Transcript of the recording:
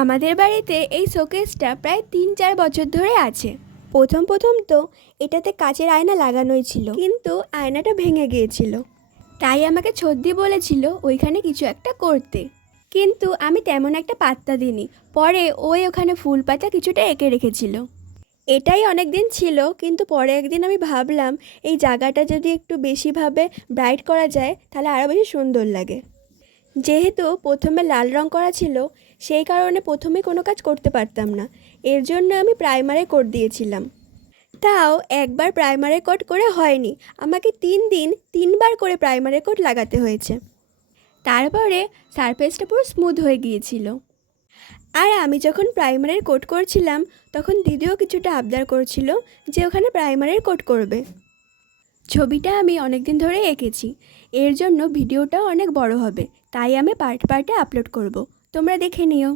আমাদের বাড়িতে এই শোকেসটা প্রায় ৩-৪ বছর ধরে আছে। প্রথম তো এটাতে কাচের আয়না লাগানোই ছিল, কিন্তু আয়নাটা ভেঙে গিয়েছিল। তাই আমাকে ছদ্দি বলেছিল ওইখানে কিছু একটা করতে, কিন্তু আমি তেমন একটা পাত্তা দিইনি। পরে ওখানে ফুল পাতা কিছুটা এঁকে রেখেছিল। এটাই অনেক দিন ছিল, কিন্তু পরে একদিন আমি ভাবলাম এই জায়গাটা যদি একটু বেশিভাবে ব্রাইট করা যায় তাহলে আরও বেশি সুন্দর লাগে। যেহেতু প্রথমে লাল রং করা ছিল, সেই কারণে প্রথমে কোনো কাজ করতে পারতাম না। এর জন্য আমি প্রাইমারে কোট দিয়েছিলাম। তাও একবার প্রাইমারে কোট করে হয়নি, আমাকে 3 দিন 3বার করে প্রাইমারে কোট লাগাতে হয়েছে। তারপরে সারফেসটা পুরো স্মুথ হয়ে গিয়েছিল। আর আমি যখন প্রাইমারের কোট করছিলাম তখন দিদিও কিছুটা আবদার করছিল যে ওখানে প্রাইমারের কোট করবে। ছবিটা আমি অনেক দিন ধরে এঁকেছি, এর জন্য ভিডিওটাও অনেক বড় হবে, তাই আমি পার্টে আপলোড করব। তোমরা দেখে নিও।